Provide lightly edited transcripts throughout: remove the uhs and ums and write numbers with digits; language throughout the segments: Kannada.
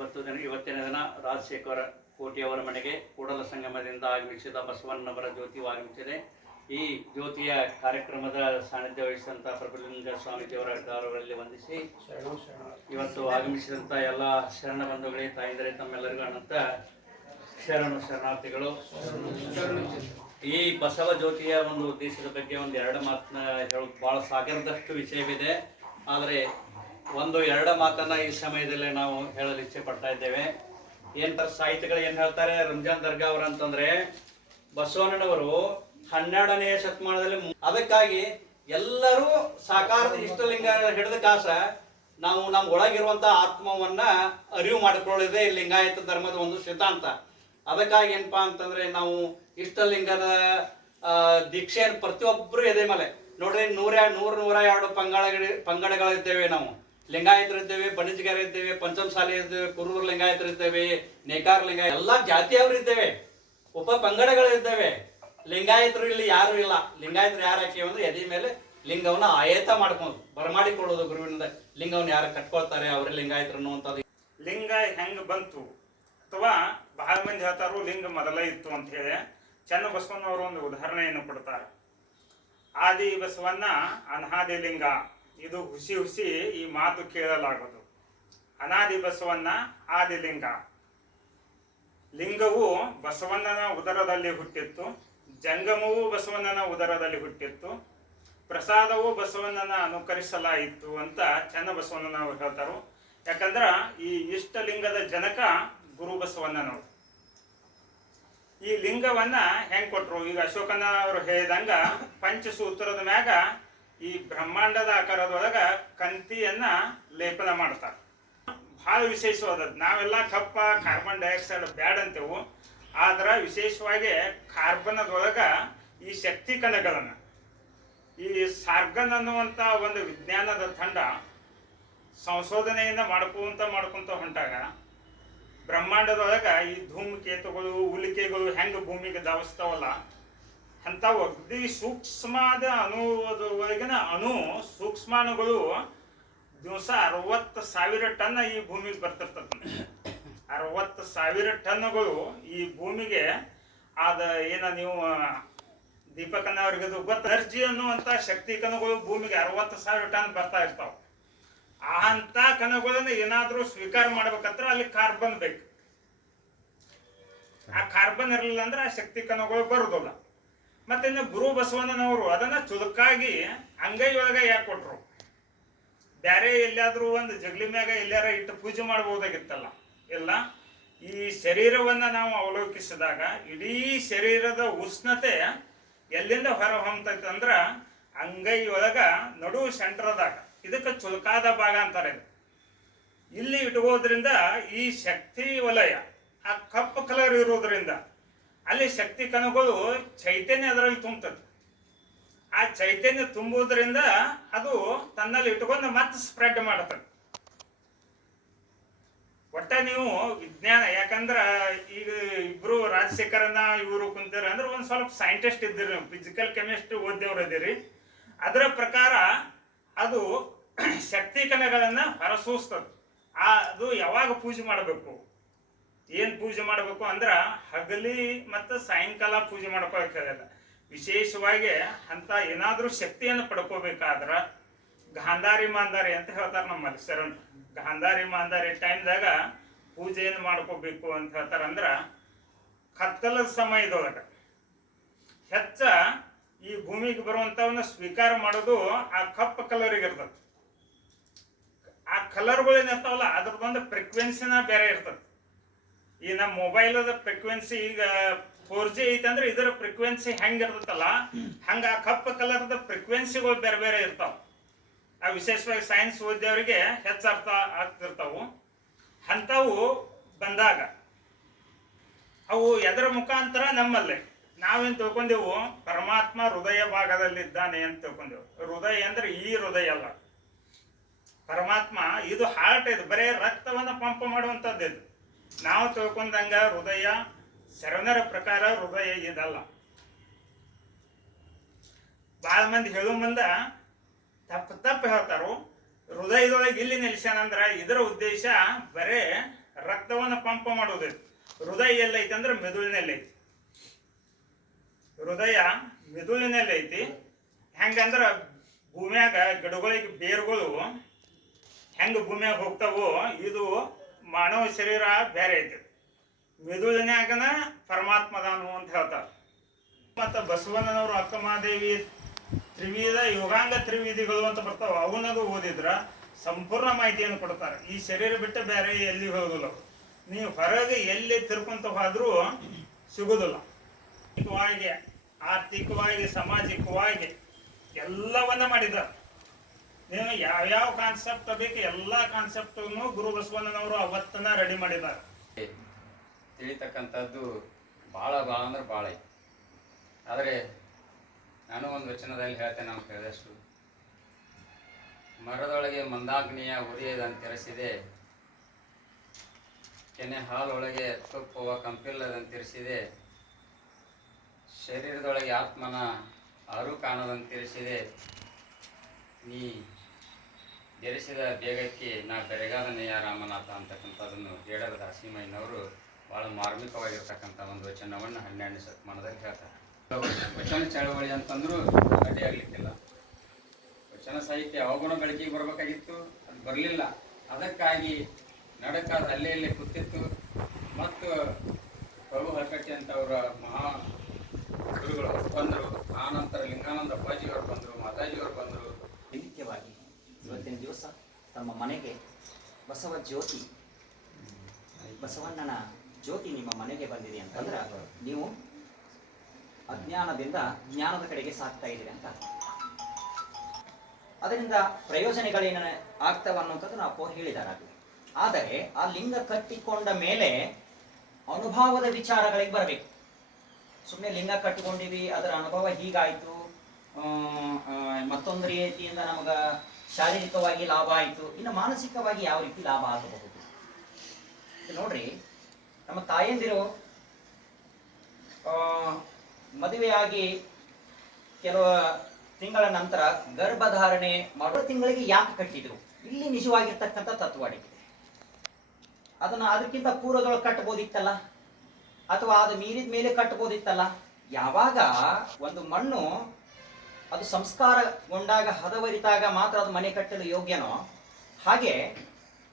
ಇವತ್ತಿನ ದಿನ ರಾಜಶೇಖರ ಕೋಟಿಯವರ ಮನೆಗೆ ಕೂಡಲ ಸಂಗಮದಿಂದ ಆಗಮಿಸಿದ ಬಸವಣ್ಣನವರ ಜ್ಯೋತಿಯು ಆಗಮಿಸಿದೆ. ಈ ಜ್ಯೋತಿಯ ಕಾರ್ಯಕ್ರಮದ ಸಾನ್ನಿಧ್ಯ ವಹಿಸಿದಂಥ ಪ್ರಭುಲಿಂಗ ಸ್ವಾಮೀಜಿಯವರ ಅವರಲ್ಲಿ ವಂದಿಸಿ ಇವತ್ತು ಆಗಮಿಸಿದಂಥ ಎಲ್ಲ ಶರಣ ಬಂಧುಗಳಿಗೆ ತಾಯಿಂದರೆ ತಮ್ಮೆಲ್ಲರಿಗೂ ಅನಂತ ಶರಣಾರ್ಥಿಗಳು. ಈ ಬಸವ ಜ್ಯೋತಿಯ ಒಂದು ಉದ್ದೇಶದ ಬಗ್ಗೆ ಒಂದು ಎರಡು ಮಾತನ್ನ ಹೇಳೋದು ಭಾಳ ಸಾಗರದಷ್ಟು ವಿಷಯವಿದೆ. ಆದರೆ ಎರಡು ಮಾತನ್ನ ಈ ಸಮಯದಲ್ಲಿ ನಾವು ಹೇಳಲು ಇಚ್ಛೆ ಪಡ್ತಾ ಇದ್ದೇವೆ. ಏನಂತಾರೆ ಸಾಹಿತ್ಯಗಳು ಏನು ಹೇಳ್ತಾರೆ, ರಂಜಾನ್ ದರ್ಗಾ ಅವರು ಅಂತಂದ್ರೆ ಬಸವಣ್ಣನವರು 12ನೇ ಶತಮಾನದಲ್ಲಿ, ಅದಕ್ಕಾಗಿ ಎಲ್ಲರೂ ಸಾಕಾರದ ಇಷ್ಟಲಿಂಗ ಹಿಡಿದ ಕಾಸ ನಾವು ನಮ್ಮ ಒಳಗಿರುವಂತ ಆತ್ಮವನ್ನ ಅರಿವು ಮಾಡಿಕೊಳ್ಳೋದೇ ಲಿಂಗಾಯತ ಧರ್ಮದ ಒಂದು ಸಿದ್ಧಾಂತ. ಅದಕ್ಕಾಗಿ ಏನಪ್ಪಾ ಅಂತಂದ್ರೆ ನಾವು ಇಷ್ಟಲಿಂಗದ ದೀಕ್ಷೆಯನ್ನು ಪ್ರತಿಯೊಬ್ಬರು ಎದೆ ಮೇಲೆ ನೋಡ್ರಿ, 102 ಪಂಗಡಗಳಿದ್ದೇವೆ. ನಾವು ಲಿಂಗಾಯತರಿದ್ದೇವೆ, ಬಣಿಜ್ಗರಿದ್ದೇವೆ, ಪಂಚಮಸಾಲಿ ಇದ್ದೇವೆ, ಕುರುಬರು ಲಿಂಗಾಯತರಿದ್ದೇವೆ, ನೇಕಾರ ಲಿಂಗಾಯತ, ಎಲ್ಲ ಜಾತಿಯವರಿದ್ದೇವೆ, ಉಪ ಪಂಗಡಗಳಿದ್ದೇವೆ. ಲಿಂಗಾಯತರು ಇಲ್ಲಿ ಯಾರು ಇಲ್ಲ. ಲಿಂಗಾಯತರು ಯಾರು ಹಾಕಿ ಅಂದ್ರೆ ಎದೆ ಮೇಲೆ ಲಿಂಗವನ್ನ ಆಯತ ಮಾಡ್ಕೊಂಡು ಬರಮಾಡಿಕೊಳ್ಳೋದು. ಗುರುವಿನಿಂದ ಲಿಂಗವನ್ನು ಯಾರು ಕಟ್ಕೊಳ್ತಾರೆ ಅವರೇ ಲಿಂಗಾಯತರು ಅನ್ನುವಂಥದ್ದು. ಲಿಂಗ ಹೆಂಗ್ ಬಂತು ಅಥವಾ ಬಹಳ ಮಂದಿ ಹೇಳ್ತಾರು ಲಿಂಗ ಮೊದಲ ಇತ್ತು ಅಂತ ಹೇಳಿ. ಚನ್ನ ಬಸವಣ್ಣವರು ಒಂದು ಉದಾಹರಣೆಯನ್ನು ಕೊಡ್ತಾರೆ. ಆದಿ ಬಸವಣ್ಣ ಅನಾದಿ ಲಿಂಗ, ಇದು ಹುಸಿ ಹುಸಿ ಈ ಮಾತು ಕೇಳಲಾಗೋದು. ಅನಾದಿ ಬಸವಣ್ಣ ಆದಿಲಿಂಗ. ಲಿಂಗವು ಬಸವಣ್ಣನ ಉದರದಲ್ಲಿ ಹುಟ್ಟಿತ್ತು, ಜಂಗಮವು ಬಸವಣ್ಣನ ಉದರದಲ್ಲಿ ಹುಟ್ಟಿತ್ತು, ಪ್ರಸಾದವು ಬಸವಣ್ಣನ ಅನುಕರಿಸಲಾಯಿತು ಅಂತ ಚನ್ನ ಬಸವಣ್ಣನವರು ಹೇಳ್ತಾರು. ಯಾಕಂದ್ರ ಈ ಇಷ್ಟಲಿಂಗದ ಜನಕ ಗುರು ಬಸವಣ್ಣನವರು. ಈ ಲಿಂಗವನ್ನ ಹೆಂಗ್ ಕೊಟ್ರು? ಈಗ ಅಶೋಕನ ಅವರು ಹೇಳಿದಂಗ ಪಂಚಸೂತ್ರದ ಮ್ಯಾಗ ಈ ಬ್ರಹ್ಮಾಂಡದ ಆಕಾರದೊಳಗ ಕಂತಿಯನ್ನ ಲೇಪನ ಮಾಡ್ತಾರೆ. ಬಹಳ ವಿಶೇಷವಾದದ್ದು. ನಾವೆಲ್ಲ ಕಪ್ಪ ಕಾರ್ಬನ್ ಡೈಆಕ್ಸೈಡ್ ಬ್ಯಾಡ್ ಅಂತೇವು, ಆದ್ರ ವಿಶೇಷವಾಗಿ ಕಾರ್ಬನದೊಳಗ ಈ ಶಕ್ತಿ ಕಣಗಳನ್ನ, ಈ ಸಾರ್ಗನ್ ಅನ್ನುವಂತ ಒಂದು ವಿಜ್ಞಾನದ ತಂಡ ಸಂಶೋಧನೆಯನ್ನ ಮಾಡ್ಕೊಂತ ಹೊಂಟಾಗ ಬ್ರಹ್ಮಾಂಡದೊಳಗ ಈ ಧೂಮಕೇತುಗಳು, ಉಲಿಕೆಗಳು ಹೆಂಗ ಭೂಮಿಗೆ ಧಾವಿಸ್ತಾವಲ್ಲ, ಅಂತ ಅಗ್ದಿ ಸೂಕ್ಷ್ಮದ ಒಳಗಿನ ಸೂಕ್ಷ್ಮಾಣುಗಳು ದಿವಸ 60,000 ಟನ್ ಈ ಭೂಮಿಗೆ ಬರ್ತಿರ್ತದೆ. 60,000 ಟನ್ಗಳು ಈ ಭೂಮಿಗೆ ಅದ ನೀವು ದೀಪಕನ ಅವ್ರಿಗೆ ಎನರ್ಜಿ ಅನ್ನುವಂತ ಶಕ್ತಿ ಕಣಗಳು ಭೂಮಿಗೆ 60,000 ಟನ್ ಬರ್ತಾ ಇರ್ತಾವ. ಅಂತ ಕಣಗಳನ್ನ ಏನಾದ್ರೂ ಸ್ವೀಕಾರ ಮಾಡ್ಬೇಕಂದ್ರೆ ಅಲ್ಲಿ ಕಾರ್ಬನ್ ಬೇಕು. ಆ ಕಾರ್ಬನ್ ಇರಲಿಲ್ಲ ಅಂದ್ರೆ ಆ ಶಕ್ತಿ ಕಣಗಳು ಬರುದಿಲ್ಲ. ಮತ್ತೆ ಇನ್ನು ಗುರು ಬಸವಣ್ಣನವರು ಅದನ್ನ ಚುರುಕಾಗಿ ಅಂಗೈ ಒಳಗ ಯಾಕೆ ಕೊಟ್ರು? ಬ್ಯಾರೆ ಎಲ್ಲಾದ್ರೂ ಒಂದು ಜಗಲಿ ಮ್ಯಾಗ ಎಲ್ಲಾರ ಇಟ್ಟು ಪೂಜೆ ಮಾಡಬಹುದಾಗಿತ್ತಲ್ಲ. ಇಲ್ಲ, ಈ ಶರೀರವನ್ನ ನಾವು ಅವಲೋಕಿಸಿದಾಗ ಇಡೀ ಶರೀರದ ಉಷ್ಣತೆ ಎಲ್ಲಿಂದ ಹೊರ ಹೊಮ್ಮತೈತೆ ಅಂದ್ರ ಅಂಗೈ ಒಳಗ ನಡು ಸೆಂಟ್ರದಾಗ, ಇದಕ್ಕೆ ಚುರುಕಾದ ಭಾಗ ಅಂತಾರೆ. ಇಲ್ಲಿ ಇಟ್ಕೋದ್ರಿಂದ ಈ ಶಕ್ತಿ ವಲಯ ಆ ಕಪ್ಪು ಕಲರ್ ಇರೋದ್ರಿಂದ ಅಲ್ಲಿ ಶಕ್ತಿ ಕಣಗಳು ಚೈತನ್ಯ ಅದರಲ್ಲಿ ತುಂಬುತ್ತದೆ. ಆ ಚೈತನ್ಯ ತುಂಬುವುದರಿಂದ ಅದು ತನ್ನಲ್ಲಿ ಇಟ್ಕೊಂಡು ಮತ್ತೆ ಸ್ಪ್ರೆಡ್ ಮಾಡುತ್ತದೆ. ಒಟ್ಟ ನೀವು ವಿಜ್ಞಾನ, ಯಾಕಂದ್ರ ಈಗ ಇಬ್ರು ರಾಜಶೇಖರನ ಇವರು ಕುಂತೀರ ಅಂದ್ರೆ ಒಂದ್ ಸ್ವಲ್ಪ ಸೈಂಟಿಸ್ಟ್ ಇದ್ದೀರಿ, ನೀವು ಫಿಸಿಕಲ್ ಕೆಮಿಸ್ಟ್ರಿ ಓದಿದವ್ರು ಇದ್ದೀರಿ. ಅದರ ಪ್ರಕಾರ ಅದು ಶಕ್ತಿ ಕಣಗಳನ್ನ ಹೊರಸೂಸ್ತದೆ. ಅದು ಯಾವಾಗ ಪೂಜೆ ಮಾಡಬೇಕು, ಏನ್ ಪೂಜೆ ಮಾಡಬೇಕು ಅಂದ್ರ ಹಗಲಿ ಮತ್ತು ಸಾಯಂಕಾಲ ಪೂಜೆ ಮಾಡ್ಕೊಳಕ್ಕಾಗಲ್ಲ. ವಿಶೇಷವಾಗಿ ಅಂತ ಏನಾದ್ರೂ ಶಕ್ತಿಯನ್ನು ಪಡ್ಕೋಬೇಕಾದ್ರ ಗಾಂಧಾರಿ ಮಾಂಧಾರಿ ಅಂತ ಹೇಳ್ತಾರೆ ನಮ್ಮಲ್ಲಿ ಶರಣ. ಗಾಂಧಾರಿ ಮಾಂಧಾರಿ ಟೈಮ್ದಾಗ ಪೂಜೆಯನ್ನು ಮಾಡ್ಕೋಬೇಕು ಅಂತ ಹೇಳ್ತಾರ. ಅಂದ್ರ ಕತ್ತಲದ ಸಮಯದೊಳಗ ಹೆಚ್ಚ ಈ ಭೂಮಿಗೆ ಬರುವಂತವನ್ನ ಸ್ವೀಕಾರ ಮಾಡೋದು ಆ ಕಪ್ಪು ಕಲರಿಗೆ ಇರ್ತದೆ. ಆ ಕಲರ್ಗಳೇನಿರ್ತಾವಲ್ಲ ಅದ್ರದ್ದೊಂದು ಫ್ರೀಕ್ವೆನ್ಸಿನ ಬೇರೆ ಇರ್ತದೆ. ಈ ನಮ್ಮ ಮೊಬೈಲದ ಫ್ರೀಕ್ವೆನ್ಸಿ ಈಗ 4G ಐತೆ ಅಂದ್ರೆ ಇದರ ಫ್ರೀಕ್ವೆನ್ಸಿ ಹೆಂಗ ಇರ್ತದಲ್ಲ, ಹಂಗ ಆ ಕಪ್ಪು ಕಲರ್ದ ಫ್ರೀಕ್ವೆನ್ಸಿಗಳು ಬೇರೆ ಬೇರೆ ಇರ್ತಾವ. ಆ ವಿಶೇಷವಾಗಿ ಸೈನ್ಸ್ ಓದಿದವರಿಗೆ ಹೆಚ್ಚು ಅರ್ಥ ಆಗ್ತಿರ್ತಾವು. ಅಂಥವು ಬಂದಾಗ ಅವು ಎದರ ಮುಖಾಂತರ ನಮ್ಮಲ್ಲೇ ನಾವೇನು ತಿಳ್ಕೊಂಡೆವು, ಪರಮಾತ್ಮ ಹೃದಯ ಭಾಗದಲ್ಲಿದ್ದಾನೆ ಅಂತ ತಿಳ್ಕೊಂಡೆವು. ಹೃದಯ ಅಂದ್ರೆ ಈ ಹೃದಯ ಅಲ್ಲ, ಪರಮಾತ್ಮ ಇದು ಹಾರ್ಟ್, ಇದು ಬರೇ ರಕ್ತವನ್ನ ಪಂಪ್ ಮಾಡುವಂಥದ್ದು. ಇದು ನಾವು ತಿಳ್ಕೊಂಡಂಗ ಹೃದಯ, ಶರಣರ ಪ್ರಕಾರ ಹೃದಯ ಇದಲ್ಲ. ಬಹಳ ಮಂದಿ ಹೇಳೋ ಮುಂದ ತಪ್ಪು ಹೇಳ್ತಾರು. ಹೃದಯದೊಳಗೆ ಇಲ್ಲಿ ನಿಲ್ಸ್ಯಾನಂದ್ರ ಇದರ ಉದ್ದೇಶ ಬರೇ ರಕ್ತ ರಕ್ತವನ್ನು ಪಂಪ್ ಮಾಡೋದೈತಿ. ಹೃದಯ ಎಲ್ಲೈತಿ ಅಂದ್ರೆ ಮೆದುಳಿನಲ್ಲಿ ಐತಿ. ಹೃದಯ ಮೆದುಳಿನಲ್ಲಿ ಐತಿ. ಹೆಂಗಂದ್ರ ಭೂಮಿಯಾಗ ಗಿಡಗಳಿಗೆ ಬೇರುಗಳು ಹೆಂಗ ಭೂಮಿಯಾಗ ಹೋಗ್ತಾವೋ ಇದು ಮಾನವ ಶರೀರ ಬೇರೆ ಐತಿ. ಮೆದುಳಿನ್ಯಾಗನ ಪರಮಾತ್ಮದಾನು ಅಂತ ಹೇಳ್ತಾರೆ. ಮತ್ತು ಬಸವಣ್ಣನವರು ಅಕ್ಕಮಹಾದೇವಿ ತ್ರಿವಿಧ ಯೋಗಾಂಗ ತ್ರಿವಿಧಿಗಳು ಅಂತ ಬರ್ತಾವ, ಅವನ್ನದು ಓದಿದ್ರ ಸಂಪೂರ್ಣ ಮಾಹಿತಿಯನ್ನು ಕೊಡ್ತಾರೆ. ಈ ಶರೀರ ಬಿಟ್ಟು ಬೇರೆ ಎಲ್ಲಿ ಹೋಗೋದಿಲ್ಲ. ನೀವು ಹೊರಗೆ ಎಲ್ಲಿ ತಿರ್ಕೊಂತ ಹೋದ್ರೂ ಸಿಗೋದಿಲ್ಲ. ಆರ್ಥಿಕವಾಗಿ ಸಾಮಾಜಿಕವಾಗಿ ಎಲ್ಲವನ್ನ ಮಾಡಿದ್ದಾರೆ. ನೀವು ಯಾವ್ಯಾವ ಕಾನ್ಸೆಪ್ಟ್ ಬೇಕು ಎಲ್ಲ ಕಾನ್ಸೆಪ್ಟನ್ನು ಗುರು ಬಸವಣ್ಣನವರು ಅವತ್ತನ್ನ ರೆಡಿ ಮಾಡಿದ್ದಾರೆ. ತಿಳಿತಕ್ಕಂಥದ್ದು ಭಾಳ ಅಂದ್ರೆ ಭಾಳ ಐತಿ. ಆದರೆ ನಾನು ಒಂದು ವಚನದಲ್ಲಿ ಹೇಳ್ತೇನೆ, ನಾವು ಕೇಳಿದಷ್ಟು. ಮರದೊಳಗೆ ಮಂದಾಗ್ನಿಯ ಉರಿಯದಂತಿರಿಸಿದೆ, ಕೆನೆ ಹಾಲೊಳಗೆ ತುಪ್ಪುವ ಕಂಪಿಲ್ಲದಂತಿರಿಸಿದೆ, ಶರೀರದೊಳಗೆ ಆತ್ಮನ ಅರು ಕಾಣದಂತಿರಿಸಿದೆ, ನೀ ಬೆರೆಸಿದ ಬೇಗಕ್ಕೆ ನಾ ಬೆರೆಗಾದನೆಯ ರಾಮನಾಥ ಅಂತಕ್ಕಂಥದ್ದನ್ನು ಹೇಳದ ದಾಸಿಮಯ್ಯನವರು ಭಾಳ ಮಾರ್ಮಿಕವಾಗಿರ್ತಕ್ಕಂಥ ಒಂದು ವಚನವನ್ನು 12ನೇ ಶತಮಾನದಲ್ಲಿ ಹೇಳ್ತಾರೆ. ವಚನ ಚಳವಳಿ ಅಂತಂದ್ರೂ ಅಡ್ಡಿ ಆಗ್ಲಿಕ್ಕಿಲ್ಲ. ವಚನ ಸಾಹಿತ್ಯ ಅವಗುಣ ಬೆಳಕಿಗೆ ಬರಬೇಕಾಗಿತ್ತು, ಅದು ಬರಲಿಲ್ಲ. ಅದಕ್ಕಾಗಿ ನಡಕಾದ ಅಲ್ಲೇ ಇಲ್ಲೇ ಕೂತಿತ್ತು. ಮತ್ತು ಪ್ರಭು ಹಳಕಟ್ಟಿ ಅಂತವರ ಮಹಾ ಗುರುಗಳು ಬಂದರು. ಆನಂತರ ಲಿಂಗಾನಂದ ಅಪ್ಪಾಜಿಯವರು ಬಂದರು, ಮಾತಾಜಿಯವರು ಬಂದರು. ಮುಖ್ಯವಾಗಿ ಇವತ್ತಿನ ದಿವಸ ತಮ್ಮ ಮನೆಗೆ ಬಸವ ಜ್ಯೋತಿ, ಬಸವಣ್ಣನ ಜ್ಯೋತಿ ನಿಮ್ಮ ಮನೆಗೆ ಬಂದಿದೆ ಅಂತಂದ್ರೆ ನೀವು ಅಜ್ಞಾನದಿಂದ ಜ್ಞಾನದ ಕಡೆಗೆ ಸಾಗ್ತಾ ಇದ್ದೀರಿ ಅಂತ. ಅದರಿಂದ ಪ್ರಯೋಜನಗಳೇನ ಆಗ್ತಾವ ಅನ್ನುವಂಥದ್ದು ನಾವು ಹೇಳಿದ್ದಾರೆ. ಆದರೆ ಆ ಲಿಂಗ ಕಟ್ಟಿಕೊಂಡ ಮೇಲೆ ಅನುಭವದ ವಿಚಾರಗಳಿಗೆ ಬರಬೇಕು. ಸುಮ್ಮನೆ ಲಿಂಗ ಕಟ್ಟಿಕೊಂಡಿವಿ, ಅದರ ಅನುಭವ ಹೀಗಾಯಿತು, ಮತ್ತೊಂದು ರೀತಿಯಿಂದ ನಮಗೆ ಶಾರೀರಿಕವಾಗಿ ಲಾಭ ಆಯಿತು, ಇನ್ನು ಮಾನಸಿಕವಾಗಿ ಯಾವ ರೀತಿ ಲಾಭ ಆಗಬಹುದು ನೋಡ್ರಿ. ನಮ್ಮ ತಾಯಂದಿರು ಮದುವೆಯಾಗಿ ಕೆಲವು ತಿಂಗಳ ನಂತರ ಗರ್ಭಧಾರಣೆ ಮಾಡೋ ತಿಂಗಳಿಗೆ ಯಾಕೆ ಕಟ್ಟಿದ್ರು, ಇಲ್ಲಿ ನಿಜವಾಗಿರ್ತಕ್ಕಂಥ ತತ್ವ ಅಡಗಿದೆ. ಅದನ್ನ ಅದಕ್ಕಿಂತ ಪೂರ್ವದೊಳಗೆ ಕಟ್ಬೋದಿತ್ತಲ್ಲ, ಅಥವಾ ಅದು ಮೀರಿದ ಮೇಲೆ ಕಟ್ಬೋದಿತ್ತಲ್ಲ. ಯಾವಾಗ ಒಂದು ಮಣ್ಣು ಅದು ಸಂಸ್ಕಾರಗೊಂಡಾಗ ಹದವರಿತಾಗ ಮಾತ್ರ ಅದು ಮನೆ ಕಟ್ಟಲು ಯೋಗ್ಯನೋ, ಹಾಗೆ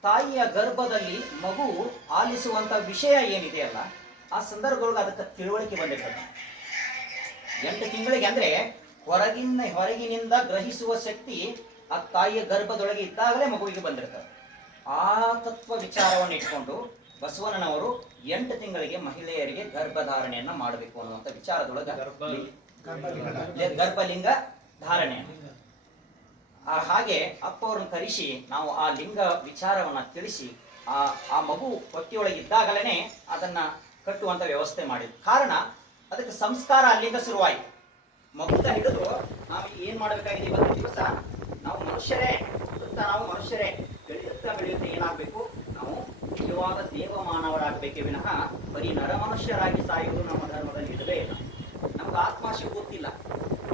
ತಾಯಿಯ ಗರ್ಭದಲ್ಲಿ ಮಗು ಆಲಿಸುವಂತ ವಿಷಯ ಏನಿದೆಯಲ್ಲ, ಆ ಸಂದರ್ಭದೊಳಗೆ ಅದಕ್ಕೆ ತಿಳುವಳಿಕೆ ಬಂದಿರ್ತದೆ. 8 ತಿಂಗಳಿಗೆ ಅಂದ್ರೆ ಹೊರಗಿನಿಂದ ಗ್ರಹಿಸುವ ಶಕ್ತಿ ಆ ತಾಯಿಯ ಗರ್ಭದೊಳಗೆ ಇದ್ದಾಗಲೇ ಮಗುವಿಗೆ ಬಂದಿರ್ತದೆ. ಆ ತತ್ವ ವಿಚಾರವನ್ನು ಇಟ್ಕೊಂಡು ಬಸವಣ್ಣನವರು 8 ತಿಂಗಳಿಗೆ ಮಹಿಳೆಯರಿಗೆ ಗರ್ಭಧಾರಣೆಯನ್ನ ಮಾಡಬೇಕು ಅನ್ನುವಂಥ ವಿಚಾರದೊಳಗೆ ಗರ್ಭಲಿಂಗ ಧಾರಣೆ. ಹಾಗೆ ಅಪ್ಪ ಅವ್ರನ್ನ ಕರೆಸಿ ನಾವು ಆ ಲಿಂಗ ವಿಚಾರವನ್ನ ತಿಳಿಸಿ ಆ ಮಗು ಹೊಟ್ಟೆಯೊಳಗೆ ಇದ್ದಾಗಲೇ ಅದನ್ನ ಕಟ್ಟುವಂತ ವ್ಯವಸ್ಥೆ ಮಾಡಿದ್ವಿ. ಕಾರಣ ಅದಕ್ಕೆ ಸಂಸ್ಕಾರ ಅಲ್ಲಿಂದ ಶುರುವಾಯಿತು. ಮಗುದ ಹಿಡಿದು ನಾವು ಏನ್ ಮಾಡಬೇಕಾಗಿದೆ ಇವತ್ತು ದಿವಸ, ನಾವು ಮನುಷ್ಯರೇ ಬೆಳೆಯುತ್ತಾ ಏನಾಗಬೇಕು, ನಾವು ನಿಜವಾದ ದೇವಮಾನವರಾಗಬೇಕೇ ವಿನಃ ಬರೀ ನರಮನುಷ್ಯರಾಗಿ ಸಾಯುವುದು ನಮ್ಮ ಧರ್ಮದಲ್ಲಿ ಇಡವೇ ಇಲ್ಲ. ನಮ್ಗೆ ಆತ್ಮಹಸಿವು ಗೊತ್ತಿಲ್ಲ,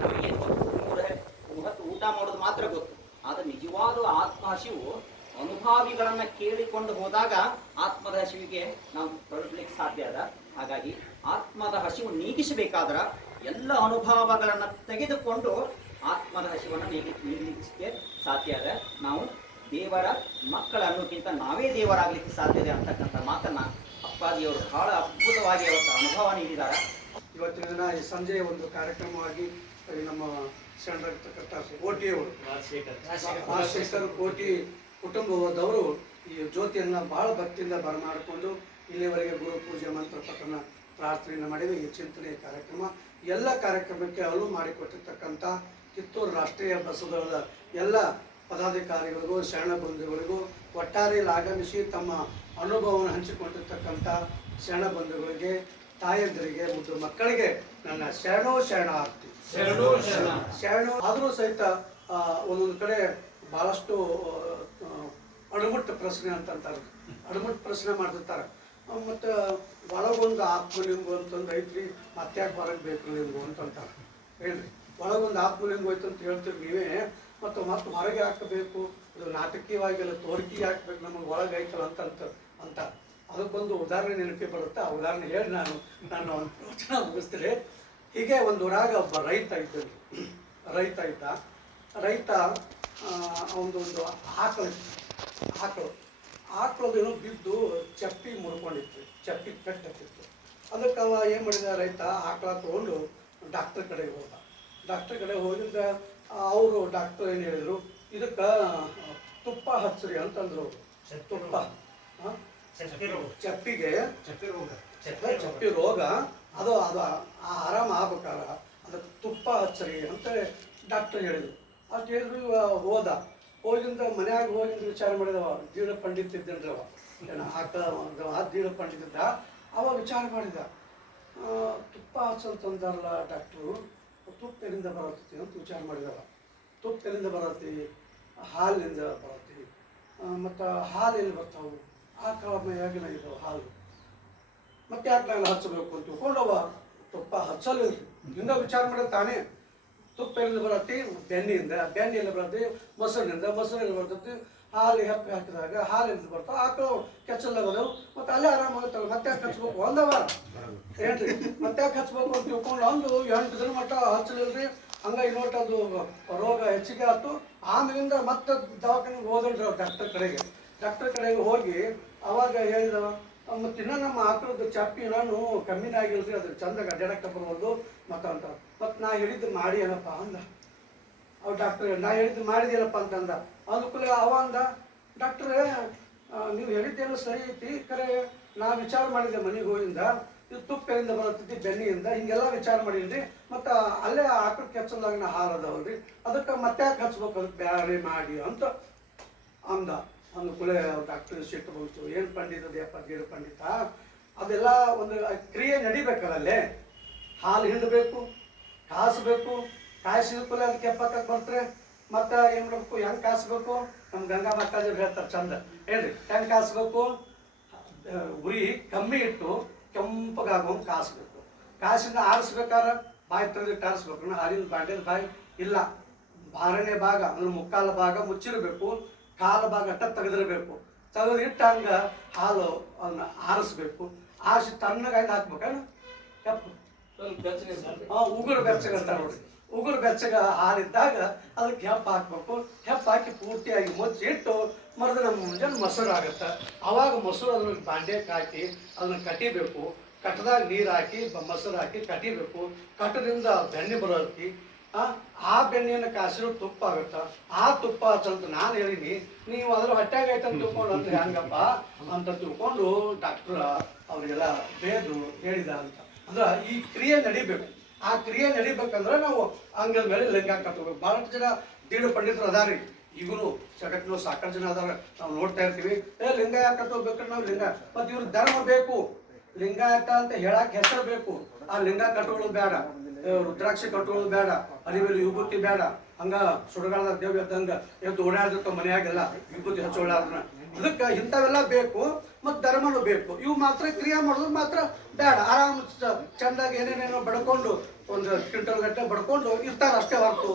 ನಮಗೆ ಏನು ಗೊತ್ತು, 3 ಹೊತ್ತು ಊಟ ಮಾಡೋದು ಮಾತ್ರ ಗೊತ್ತು. ಆದ್ರೆ ನಿಜವಾದ ಆತ್ಮಹಸಿವು ಅನುಭಾವಿಗಳನ್ನ ಕೇಳಿಕೊಂಡು ಹೋದಾಗ ಆತ್ಮದ ಹಸಿವಿಗೆ ನಾವು ತೊಡಗಲಿಕ್ಕೆ ಸಾಧ್ಯ ಅದ. ಹಾಗಾಗಿ ಆತ್ಮದ ಹಸಿವು ನೀಗಿಸಬೇಕಾದ್ರ ಎಲ್ಲ ಅನುಭವಗಳನ್ನ ತೆಗೆದುಕೊಂಡು ಆತ್ಮದ ಹಸಿವನ್ನು ನೀಗಲಿಕ್ಕೆ ಸಾಧ್ಯ ಅದ. ನಾವು ದೇವರ ಮಕ್ಕಳ ಅನ್ನೋಕ್ಕಿಂತ ನಾವೇ ದೇವರಾಗ್ಲಿಕ್ಕೆ ಸಾಧ್ಯತೆ ಅಂತಕ್ಕಂಥ ಮಾತನ್ನ ಅಪ್ಪಾಜಿಯವರು ಬಹಳ ಅದ್ಭುತವಾಗಿ ಅವತ್ತು ಅನುಭವ ನೀಡಿದ್ದಾರೆ. ಇವತ್ತಿನ ದಿನ ಈ ಸಂಜೆಯ ಒಂದು ಕಾರ್ಯಕ್ರಮವಾಗಿ ನಮ್ಮ ಶರಣರಾಗಿರ್ತಕ್ಕಂಥ ಕೋಟಿಯವರು ರಾಜಶೇಖರ್ ಕೋಟಿ ಕುಟುಂಬದವರು ಈ ಜ್ಯೋತಿಯನ್ನು ಬಹಳ ಭಕ್ತಿಯಿಂದ ಬರಮಾಡಿಕೊಂಡು ಇಲ್ಲಿವರೆಗೆ ಗುರು ಪೂಜೆ ಮಂತ್ರ ಪಠಣ ಪ್ರಾರ್ಥನೆಯನ್ನು ಮಾಡಿದ ಈ ಚಿಂತನೆಯ ಕಾರ್ಯಕ್ರಮ ಎಲ್ಲ ಕಾರ್ಯಕ್ರಮಕ್ಕೆ ಅನುವು ಮಾಡಿಕೊಟ್ಟಿರ್ತಕ್ಕಂಥ ಕಿತ್ತೂರು ರಾಷ್ಟ್ರೀಯ ಬಸವದಳದ ಎಲ್ಲ ಪದಾಧಿಕಾರಿಗಳಿಗೂ ಶರಣ ಬಂಧುಗಳಿಗೂ ಒಟ್ಟಾರೆ ಆಗಮಿಸಿ ತಮ್ಮ ಅನುಭವವನ್ನು ಹಂಚಿಕೊಂಡಿರ್ತಕ್ಕಂಥ ಶರಣ ಬಂಧುಗಳಿಗೆ, ತಾಯಂದಿರಿಗೆ, ಮುದ್ದು ಮಕ್ಕಳಿಗೆ ನನ್ನ ಶರಣಾರ್ಥಿ. ಶರಣು ಆದರೂ ಸಹಿತ ಒಂದೊಂದು ಕಡೆ ಬಹಳಷ್ಟು ಅಣುಮುಟ್ಟ ಪ್ರಶ್ನೆ ಅಂತಂತಾರೆ, ಅಣುಮುಟ್ಟ ಪ್ರಶ್ನೆ ಮಾಡ್ತಿರ್ತಾರೆ. ಮತ್ತು ಒಳಗೊಂದು ಆತ್ಮಲಿಂಗು ಅಂತಂದು ಐತ್ರಿ, ಮತ್ತ್ಯಾಕೆ ಹೊರಗೆ ಬೇಕು ಲಿಂಗು ಅಂತಂತಾರೆ. ಏನ್ರಿ, ಒಳಗೊಂದು ಆತ್ಮಲಿಂಗು ಐತೆ ಅಂತ ಹೇಳ್ತೀರಿ ನೀವೇ, ಮತ್ತು ಹೊರಗೆ ಹಾಕಬೇಕು, ಇದು ನಾಟಕೀಯವಾಗಿಲ್ಲ, ತೋರಿಕೆ ಹಾಕ್ಬೇಕು, ನಮಗೆ ಒಳಗೆ ಐತಲ್ಲ ಅಂತ ಅದಕ್ಕೊಂದು ಉದಾಹರಣೆ ನೆನಪಿ ಬರುತ್ತೆ. ಆ ಉದಾಹರಣೆ ಹೇಳಿ ನಾನು ಒಂದು ಪ್ರವಚನ ಮುಗಿಸ್ತೀನಿ. ಹೀಗೆ ಒಂದು ಊರಾಗ ಒಬ್ಬ ರೈತ ಇದ್ದ. ರೈತ ಅವನದೊಂದು ಆಕಳದೇನೋ ಬಿದ್ದು ಚಪ್ಪಿ ಮುರ್ಕೊಂಡಿತ್ತು, ಚಪ್ಪಿ ಪೆಟ್ಟಿತ್ತು. ಅದಕ್ಕೆ ಅವ ಏನು ಮಾಡಿದ, ರೈತ ಆಕಳ ತೊಗೊಂಡು ಡಾಕ್ಟರ್ ಕಡೆಗೆ ಹೋದ. ಡಾಕ್ಟರ್ ಕಡೆ ಹೋಗಿದ್ದ ಅವರು ಡಾಕ್ಟರ್ ಏನು ಹೇಳಿದರು, ಇದಕ್ಕೆ ತುಪ್ಪ ಹಚ್ಚ್ರಿ ಅಂತಂದ್ರು. ತುಪ್ಪ ಚಪ್ಪಿ ರೋಗ ಅದು ಆರಾಮ ಆಗ್ಬೇಕಾರ ಅದಕ್ಕೆ ತುಪ್ಪ ಹಚ್ಚ್ರಿ ಅಂತೇಳಿ ಡಾಕ್ಟರ್ ಹೇಳಿದ್ರು. ಅಷ್ಟು ಹೇಳಿದ್ರು. ಹೋಗಿಂದ ಮನ್ಯಾಗ ಹೋಗಿಂದ ವಿಚಾರ ಮಾಡಿದವ. ದೀಡ ಪಂಡಿತ್ ಇದ್ದನ್ರಿ ಆ ದೀಡ ಪಂಡಿತ ಇದ್ದ. ಅವ ವಿಚಾರ ಮಾಡಿದ, ತುಪ್ಪ ಹಚ್ಚಂತಂದಾರಲ್ಲ ಡಾಕ್ಟ್ರು, ತುಪ್ಪ ಎಲ್ಲಿಂದ ಬರತ್ತೈತಿ ಅಂತ ವಿಚಾರ ಮಾಡಿದವ. ತುಪ್ಪ ಎಲ್ಲಿಂದ ಬರತ್ತಿ, ಹಾಲಿನಿಂದ ಬರತ್ತಿ. ಮತ್ತು ಹಾಲು ಎಲ್ಲಿ ಬರ್ತಾವು, ಆಕಳ ಮೇಯಾಗಿನ ಇದಾವೆ ಹಾಲು, ಮತ್ತೆ ಯಾಕೆ ನಾನು ಹಚ್ಚಬೇಕು ಅಂತ ತಿಳ್ಕೊಂಡವ ತುಪ್ಪ ಹಚ್ಚಲಿಲ್ಲ. ಹಿಂಗ ವಿಚಾರ ಮಾಡಿದ ತಾನೇ. ತುಪ್ಪ ಎಲ್ಲಿಂದ ಬರತ್ತಿ, ಬೆಣ್ಣೆಯಿಂದ ಬರತ್ತಿ, ಮೊಸರಿನಿಂದ ಬರ್ತೈತಿ. ಹಾಲು ಹೆಪ್ಪೆ ಹಾಕಿದಾಗ ಹಾಲಿಂದ ಬರ್ತಾವೆ, ಆಕಳು ಕೆಚ್ಚಲ್ಲಾಗದವು, ಮತ್ತು ಅಲ್ಲೇ ಆರಾಮಾಗುತ್ತವೆ. ಮತ್ತೆ ಯಾಕೆ ಹಚ್ಬೇಕು ಒಂದವ ಏನ್ರಿ, ಮತ್ತೆ ಯಾಕೆ ಹಚ್ಬೇಕು ಅಂತ ತಿಳ್ಕೊಂಡು ಅಂದು 8 ದಿನ ಮಟ್ಟ ಹಚ್ಚಲಿಲ್ರಿ. ಹಂಗಾಗಿ ನೋಟ್ ಅದು ರೋಗ ಹೆಚ್ಚಿಗೆ ಆಯ್ತು. ಆಮೇಲಿಂದ ಮತ್ತೆ ದವಾಖಾನೆಗೆ ಹೋದಲ್ರಿ ಅವ್ರು ಡಾಕ್ಟರ್ ಕಡೆಗೆ ಹೋಗಿ ಅವಾಗ ಹೇಳಿದವ, ಮತ್ತು ಇನ್ನೂ ನಮ್ಮ ಆಕಳದ್ದು ಚಪ್ಪಿ ನಾನು ಕಮ್ಮಿನೇ ಆಗಿಲ್ರಿ, ಅದ್ರ ಚಂದಾಗ ಅಡ್ಡಾಡಕ್ಕೆ ಬರೋದು ಮತ್ತು ನಾ ಹೇಳಿದ್ದು ಮಾಡಿ ಏನಪ್ಪ ಅಂದ. ಅವ್ರು ಡಾಕ್ಟ್ರ್ ನಾ ಹೇಳಿದ್ದು ಮಾಡಿದೇನಪ್ಪ ಅಂತಂದ. ಅದಕ್ಕೂ ಅವ ಅಂದ, ಡಾಕ್ಟ್ರೇ ನೀವು ಹೇಳಿದ್ದೇನೋ ಸರಿ ಐತಿ, ಖರೆ ನಾ ವಿಚಾರ ಮಾಡಿದ್ದೆ ಮನೆಗೆ ಹೋಗಿಂದ, ಇದು ತುಪ್ಪ ಎಲ್ಲಿಂದ ಬರ್ತೈತಿ, ಬೆಣ್ಣೆಯಿಂದ, ಹಿಂಗೆಲ್ಲ ವಿಚಾರ ಮಾಡೀನಿ. ಮತ್ತು ಅಲ್ಲೇ ಆಕಳ ಕೆಚ್ಚಲ್ದಾಗಿನ ಹಾಲು ಅದಾವಲ್ರಿ, ಅದಕ್ಕೆ ಮತ್ತೆ ಯಾಕೆ ಹಚ್ಬೇಕು, ಅದಕ್ಕೆ ಬ್ಯಾರೆ ಮಾಡಿ ಅಂತ ಅಂದ. ಅಂದ್ಕೂಲೆ ಡಾಕ್ಟರ್ ಸಿಟ್ಟು ಬಂತು. ಏನು ಪಂಡಿತ ದೇಪ ಗೀಡು ಪಂಡಿತ, ಅದೆಲ್ಲ ಒಂದು ಕ್ರಿಯೆ ನಡಿಬೇಕಲ್ಲ. ಅಲ್ಲೇ ಹಾಲು ಹಿಂಡಬೇಕು, ಕಾಸಬೇಕು, ಕಾಯಿಸಿದ ಕೂಲೆ ಅದಕ್ಕೆ ಕೆಪ್ಪಾಕಕ್ಕೆ ಬರ್ತಾರೆ. ಮತ್ತು ಏನು ಮಾಡಬೇಕು, ಹೆಂಗೆ ಕಾಸಬೇಕು, ನಮ್ಮ ಗಂಗಾ ಮಾತಾಜರು ಹೇಳ್ತಾರೆ ಚಂದ ಹೇಳ್ರಿ, ಹೆಂಗೆ ಕಾಸಬೇಕು, ಉರಿ ಕಮ್ಮಿ ಇಟ್ಟು ಕೆಂಪಗಾಗುವಂಗೆ ಕಾಸಬೇಕು. ಕಾಸಿಂದ ಆರಿಸ್ಬೇಕಾದ್ರೆ ಬಾಯಿ ತೆಗೆದಿಟ್ಟು ಆರಿಸ್ಬೇಕು. ಹಾಲಿನ ಬಾಂಡ್ಯದ ಬಾಯಿ ಇಲ್ಲ, ಬಾರನೇ ಭಾಗ ಅಂದ್ರೆ ಮುಕ್ಕಾಲ ಭಾಗ ಮುಚ್ಚಿರಬೇಕು, ಕಾಲ ಭಾಗ ಅಟ್ಟ ತೆಗೆದಿರಬೇಕು. ತೆಗೆದಿಟ್ಟು ಹಂಗೆ ಹಾಲು ಅದನ್ನ ಆರಿಸ್ಬೇಕು. ಆರಿಸಿ ತಣ್ಣಗಾಗಿ ಹಾಕ್ಬೇಕೇನು ಕೆಂಪು ಉಗುರು ಬೆಚ್ಚಗೆ ಅಂತ ನೋಡಿ. ಉಗುರು ಬೆಚ್ಚಗ ಹಾಲಿದ್ದಾಗ ಅದಕ್ಕೆ ಹೆಪ್ಪ ಹಾಕ್ಬೇಕು. ಹೆಪ್ಪ ಹಾಕಿ ಪೂರ್ತಿಯಾಗಿ ಮುಚ್ಚಿಟ್ಟು ಮರದಿನ ಮುಂಜಾನೆ ಮೊಸರು ಆಗುತ್ತೆ. ಆವಾಗ ಮೊಸರು ಅದ್ರ ಬಾಂಡ್ಯಕ್ಕೆ ಹಾಕಿ ಅದನ್ನ ಕಟಿಬೇಕು. ಕಟ್ಟದಾಗ ನೀರು ಹಾಕಿ ಮೊಸರು ಹಾಕಿ ಕಟಿಬೇಕು. ಕಟ್ಟದಿಂದ ಬೆಣ್ಣೆ ಬರೋದಕ್ಕೆ ಆ ಬೆಣ್ಣೆಯನ್ನು ಕಾಸಿರೋ ತುಪ್ಪ ಆಗುತ್ತೆ. ಆ ತುಪ್ಪ ಹಚ್ಚಂತ ನಾನು ಹೇಳಿನಿ, ನೀವು ಅದ್ರ ಹೊಟ್ಟೆಗೆ ಐತಂತ ತಿಳ್ಕೊಂಡು ಅಂದ್ರೆ ಹೆಂಗಪ್ಪ ಅಂತ ತಿಳ್ಕೊಂಡು ಡಾಕ್ಟ್ರ ಅವರಿಗೆಲ್ಲ ಬೇದು ಹೇಳಿದ ಅಂತ. ಅಂದ್ರೆ ಈ ಕ್ರಿಯೆ ನಡಿಬೇಕು. ಆ ಕ್ರಿಯೆ ನಡಿಬೇಕಂದ್ರೆ ನಾವು ಅಂಗದ ಮೇಲೆ ಲಿಂಗ ಕಟ್ಟಬೇಕು. ಭಾಳಷ್ಟು ಜನ ದೀಡು ಪಂಡಿತರು ಅದಾರಿ, ಈಗಲೂ ಜಗತ್ತಿನ ಸಾಕಷ್ಟು ಜನ ಅದಾರ, ನಾವು ನೋಡ್ತಾ ಇರ್ತೀವಿ. ಲಿಂಗ ಯಾಕೆ ಕಟ್ಟೋಗ್ಬೇಕಂದ್ರೆ ನಾವು ಲಿಂಗ, ಮತ್ತು ಇವ್ರ ಧರ್ಮ ಬೇಕು, ಲಿಂಗಾಯತ ಅಂತ ಹೇಳಕ್ಕೆ ಹೆಸರು ಬೇಕು. ಆ ಲಿಂಗ ಕಟ್ಟುಕೊಳ್ಳೋದು ಬೇಡ, ರುದ್ರಾಕ್ಷಿ ಕಟ್ಟುಕೊಳ್ಳೋದು ಬೇಡ, ಅರಿವೇಲಿ ವಿಭೂತಿ ಬೇಡ. ಹಂಗ ಸುಡಗಾಲದ ದೇವ್ ಎದ್ದಂಗ ಎದ್ದು ಓಡಾಡಿರ್ತಾವ ಮನೆಯಾಗೆಲ್ಲ ವಿಭೂತಿ ಹಚ್ಚೋಳಾದ್ನ. ಇದಕ್ಕೆ ಇಂಥವೆಲ್ಲ ಬೇಕು, ಮತ್ತು ಧರ್ಮನೂ ಬೇಕು. ಇವು ಮಾತ್ರ ಕ್ರಿಯೆ ಮಾಡೋದು ಮಾತ್ರ ಬೇಡ. ಆರಾಮ್ ಚಂದಾಗಿ ಏನೇನೇನೋ ಬಡ್ಕೊಂಡು ಒಂದು ಕ್ವಿಂಟಲ್ ಗಟ್ಟೆ ಬಡ್ಕೊಂಡು ಇರ್ತಾರೆ ಅಷ್ಟೇ ಹೊರತು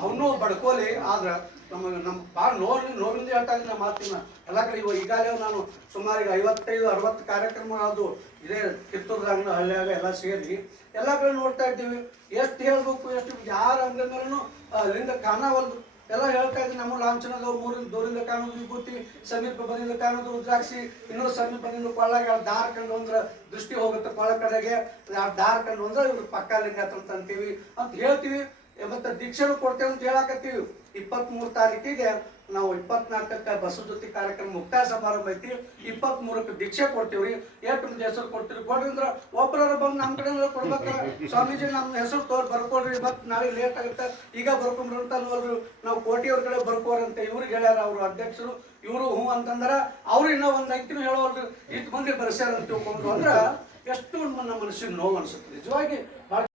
ಅವನು ಬಡ್ಕೋಲಿ. ಆದ್ರೆ ನಮ್ಮ ಭಾಳ ನೋವಿಂದ ಹೇಳ್ತಾ ಇದ್ದೀನಿ ನಮ್ಮ ಮಾತಿನ ಎಲ್ಲ ಕಡೆ. ಈಗಾಗಲೇ ನಾನು ಸುಮಾರು 55-60 ಕಾರ್ಯಕ್ರಮ ಅದು ಇದೇ ಕಿತ್ತೂರ್ದಾಗ ಹಳ್ಳಿಯಾಗ ಎಲ್ಲ ಸೇರಿ ಎಲ್ಲ ಕಡೆ ನೋಡ್ತಾ ಇದ್ದೀವಿ. ಎಷ್ಟು ಹೇಳ್ಬೇಕು, ಎಷ್ಟು ಯಾರ ಅಂಗದ ಮೇಲೂ ಲಿಂಗ ಕಾಣವಲ್ದು ಎಲ್ಲ ಹೇಳ್ತಾ ಇದ್ದೀನಿ. ನಮ್ಮ ಲಾಂಛನದವ್ರು 3 ದೂರಿಂದ ಕಾಣೋದು ವಿಭೂತಿ, ಸಮೀಪ ಬಂದಿಂದ ಕಾಣೋದು ರುದ್ರಾಕ್ಷಿ, ಇನ್ನೂ ಸಮೀಪ ಬಂದಿಂದ ಕೊಳ್ಳಾಗ ದಾರ ಕಂಡು ಅಂದ್ರೆ ದೃಷ್ಟಿ ಹೋಗುತ್ತೆ ಕೊಳ್ಳ ಕಡೆಗೆ. ದಾರ ಕಂಡು ಅಂದ್ರೆ ಇವ್ರು ಪಕ್ಕ ಲಿಂಗ ಅಂತ ಅಂತೀವಿ ಅಂತ ಹೇಳ್ತೀವಿ. ಮತ್ತು ದೀಕ್ಷೆನೂ ಕೊಡ್ತೇವೆ ಅಂತ ಹೇಳಕತ್ತೀವಿ. 23 ತಾರೀಕಿಗೆ ನಾವು 24ಕ್ಕೆ ಬಸವ ಜ್ಯೋತಿ ಕಾರ್ಯಕ್ರಮ ಮುಕ್ತಾಯ ಸಮಾರಂಭ ಐತಿ. 23ಕ್ಕೆ ದೀಕ್ಷೆ ಕೊಡ್ತೀವ್ರಿ. ಎಷ್ಟು ಮಂದಿ ಹೆಸರು ಕೊಡ್ತೀವಿ ಕೊಡ್ರಿ ಅಂದ್ರೆ ಒಬ್ಬರ ಬಂದು ನಮ್ಮ ಕಡೆ ಕೊಡ್ಬೇಕಲ್ಲ. ಸ್ವಾಮೀಜಿ ನಮ್ಮ ಹೆಸರು ಬರ್ಕೊಡ್ರಿ, ಮತ್ತು ನಾಳೆ ಲೇಟ್ ಆಗುತ್ತೆ, ಈಗ ಬರ್ಕೊಂಡ್ರಿ ಅಂತ ಅನ್ನೋರು. ನಾವು ಕೋಟಿಯವ್ರ ಕಡೆ ಬರ್ಕೋರಿ ಅಂತ ಇವ್ರಿಗೆ ಹೇಳ್ಯಾರ ಅವರು ಅಧ್ಯಕ್ಷರು. ಇವರು ಹ್ಞೂ ಅಂತಂದ್ರೆ ಅವ್ರು ಇನ್ನೂ ಒಂದು ಅಂಕಿನೂ ಹೇಳೋಲ್ರಿ, ಇಷ್ಟು ಮಂದಿ ಬರ್ಸ್ಯಾರ ಅಂತ ತಿಳ್ಕೊಂಡ್ರು ಅಂದ್ರೆ ಎಷ್ಟು ನಮ್ಮ ಮನಸ್ಸಿಗೆ ನೋವು ಅನಿಸುತ್ತೆ ನಿಜವಾಗಿ.